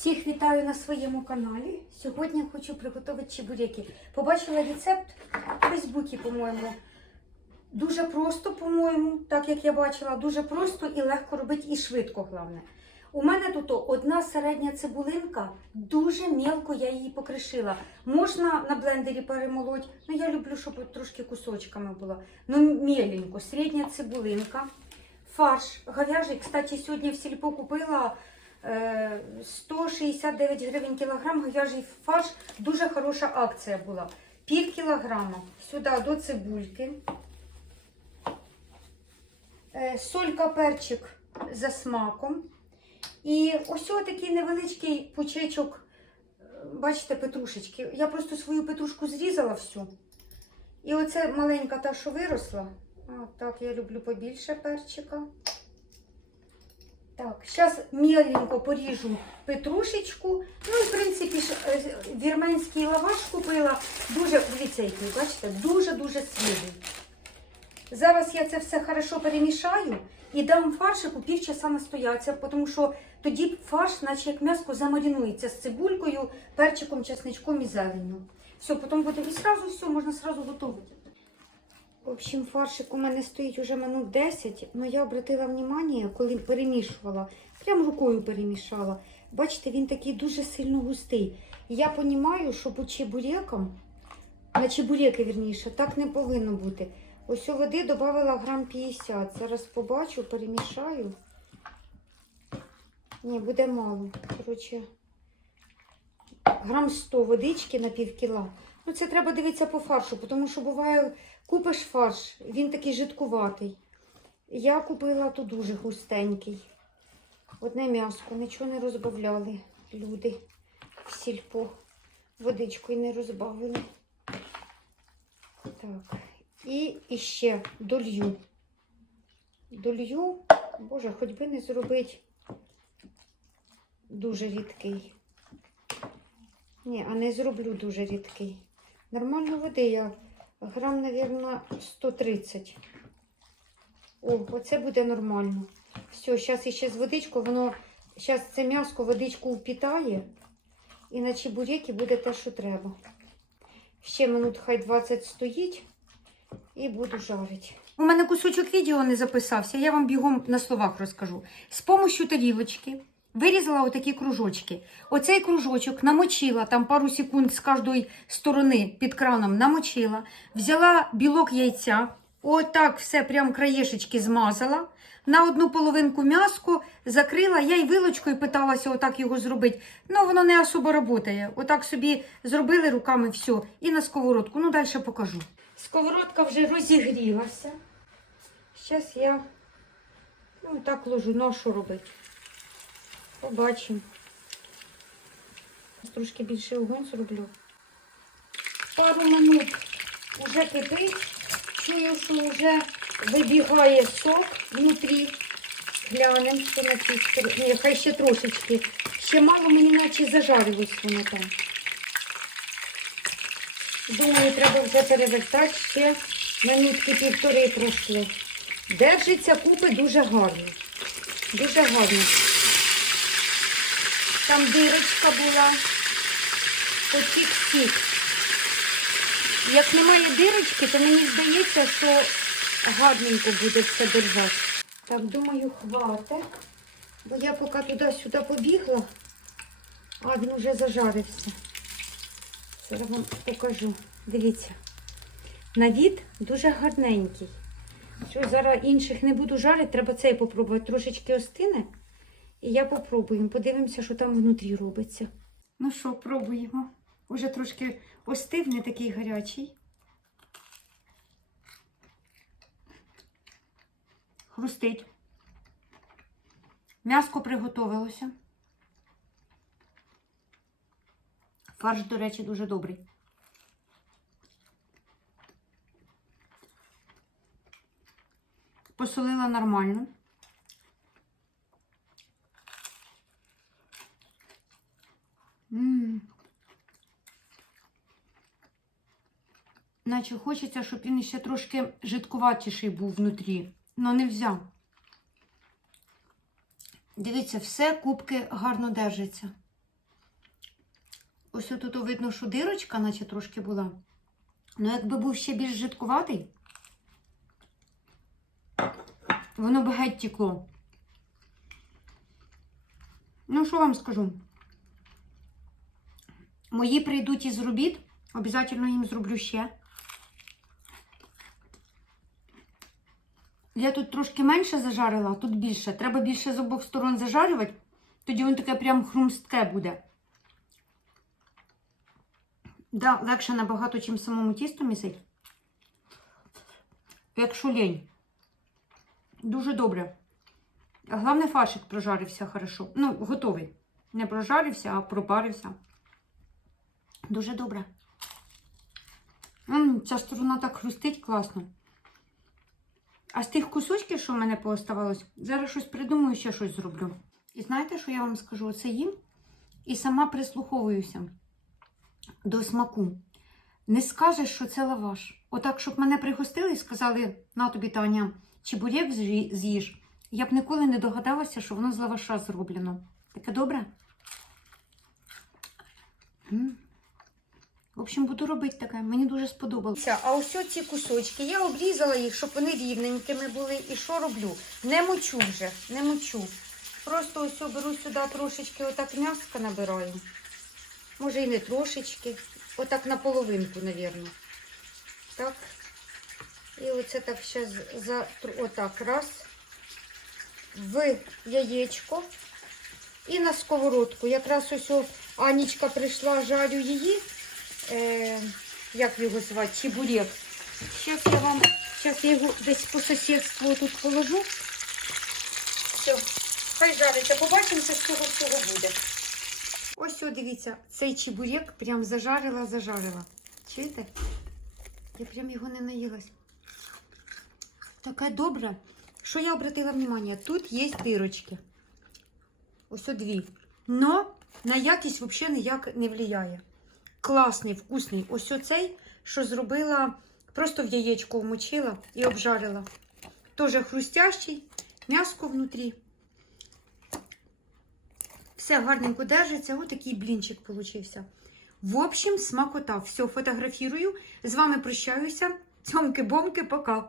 Всіх вітаю на своєму каналі. Сьогодні хочу приготувати чебуреки. Побачила рецепт в Фейсбуці, по-моєму. Дуже просто, по-моєму, так як я бачила, дуже просто і легко робити, і швидко, головне. У мене тут одна середня цибулинка, дуже мелко я її покришила. Можна на блендері перемолоть, ну я люблю, щоб трошки кусочками було. Ну, меленько, середня цибулинка. Фарш говяжий, кстати, сьогодні в сільпо купила 169 гривень кілограм говяжий фарш. Дуже хороша акція була. Пів кілограма сюди до цибульки. Е, Солька перчик за смаком. І ось такий невеличкий пучечок, е, бачите, петрушечки. Я просто свою петрушку зрізала всю. І оце маленька та, що виросла. От так, я люблю побільше перчика. Так, зараз міленько поріжу петрушечку. Ну, і, в принципі, е, вірменський лаваш купила. Дуже, дивіться, який, бачите, дуже-дуже свіжий. Зараз я це все хорошо перемішаю і дам фаршику півчаса настояться, тому що тоді фарш, наче як м'яско, замарінується з цибулькою, перчиком, чесничком і зеленню. Все, потім буде і сразу все, можна сразу готувати. В общем, фаршик у мене стоїть уже минут 10, але я обратила внимание, коли перемішувала, прям рукою перемішала. Бачите, він такий дуже сильно густий. Я розумію, що по чебурекам, на чебуреки, вірніше, так не повинно бути. Ось у води додала грам 50. Зараз побачу, перемішаю. Ні, буде мало. Коротше, грам 100 водички на пів кіла. Ну, це треба дивитися по фаршу, тому що буває, купиш фарш, він такий жидкуватий. Я купила тут дуже густенький. Одне м'яско, нічого не розбавляли люди в сільпо. Водичкою не розбавили. Так. І іще долью. Долью, боже, хоч би не зробити дуже рідкий. Ні, а не зроблю дуже рідкий. Нормально води я грам, мабуть, 130. О, оце буде нормально. Все, зараз іще з водичкою, воно, зараз це м'яско водичку впітає, і на чебуреки буде те, що треба. Ще минут хай 20 стоїть і буду жарити. У мене кусочок відео не записався, я вам бігом на словах розкажу. З помощью тарілочки вирізала отакі кружочки. Оцей кружочок намочила там пару секунд з кожної сторони під краном намочила, взяла білок яйця, отак все прям краєшечки змазала. На одну половинку м'яско закрила, я й вилочкою питалася отак його зробити. Ну, воно не особо працює. Отак собі зробили руками все. І на сковородку. Ну, далі покажу. Сковородка вже розігрілася. Зараз я ну, так ложу. Ну, робити? Побачимо. Трошки більше огонь зроблю. Пару минут вже кипить. Чую, що вже вибігає сок внутрі. Глянемо, що на цій стороні. Ні, хай ще трошечки. Ще мало мені наче зажарилось воно там. Думаю, треба вже перевертати ще минутки півтори пройшли. Держиться купи дуже гарно. Дуже гарно. Там дирочка була. Потік сік. Як немає дирочки, то мені здається, що гарненько буде все держати. Так, думаю, хватить. Бо я поки туди-сюди побігла, а він вже зажарився. Зараз вам покажу. Дивіться. На від дуже гарненький. Що зараз інших не буду жарити, треба цей попробувати. Трошечки остине. І я попробую. Подивимося, що там внутрі робиться. Ну що, пробуємо. Уже трошки остив, не такий гарячий. Хрустить. М'яско приготовилося. Фарш, до речі, дуже добрий. Посолила нормально. Наче хочеться, щоб він ще трошки жидкуватіший був внутрі. Но не взяв. Дивіться, все кубки гарно держаться. Ось тут видно, що дирочка, наче трошки була. Ну, якби був ще більш жидкуватий, воно б геть тікло. Ну, що вам скажу? Мої прийдуть із робіт. Обязательно їм зроблю ще. Я тут трошки менше зажарила, а тут більше. Треба більше з обох сторон зажарювати, тоді воно таке прям хрумстке буде. Да, легше набагато, чим самому тісту місить. Якщо лень. Дуже добре. Головне, фаршик прожарився хорошо. Ну, готовий. Не прожарився, а пропарився. Дуже добре. М, ця сторона так хрустить класно. А з тих кусочків, що в мене пооставалось, зараз щось придумаю, ще щось зроблю. І знаєте, що я вам скажу? Оце їм і сама прислуховуюся до смаку. Не скажеш, що це лаваш. Отак, щоб мене пригостили і сказали, на тобі, Таня, чебурек з'ї- з'їж, я б ніколи не догадалася, що воно з лаваша зроблено. Таке добре? М. В общем, буду робити таке. Мені дуже сподобалося. А ось ці кусочки, я обрізала їх, щоб вони рівненькими були. І що роблю? Не мочу вже, не мочу. Просто ось беру сюди трошечки отак м'яска набираю. Може і не трошечки. Отак на половинку, навірно. Так. І оце так ще за отак раз. В яєчко. І на сковородку. Якраз ось Анічка прийшла, жарю її. Е, як його звати? Чебурек. Зараз я вам, зараз я його десь по сусідству тут положу. Все, хай жариться. Побачимося, з цього всього буде. Ось, о, дивіться, цей чебурек прям зажарила, зажарила. Чуєте? Я прям його не наїлась. Таке добре. Що я обратила внимание? Тут є дирочки. Ось дві. Но на якість взагалі ніяк не впливає. Класний, вкусний. Ось оцей, що зробила, просто в яєчко вмочила і обжарила. Тоже хрустящий, м'яско внутрі. Все гарненько держиться. Ось такий блінчик получився. В общем, смакота. Все, фотографірую. З вами прощаюся. Цьомки-бомки, пока.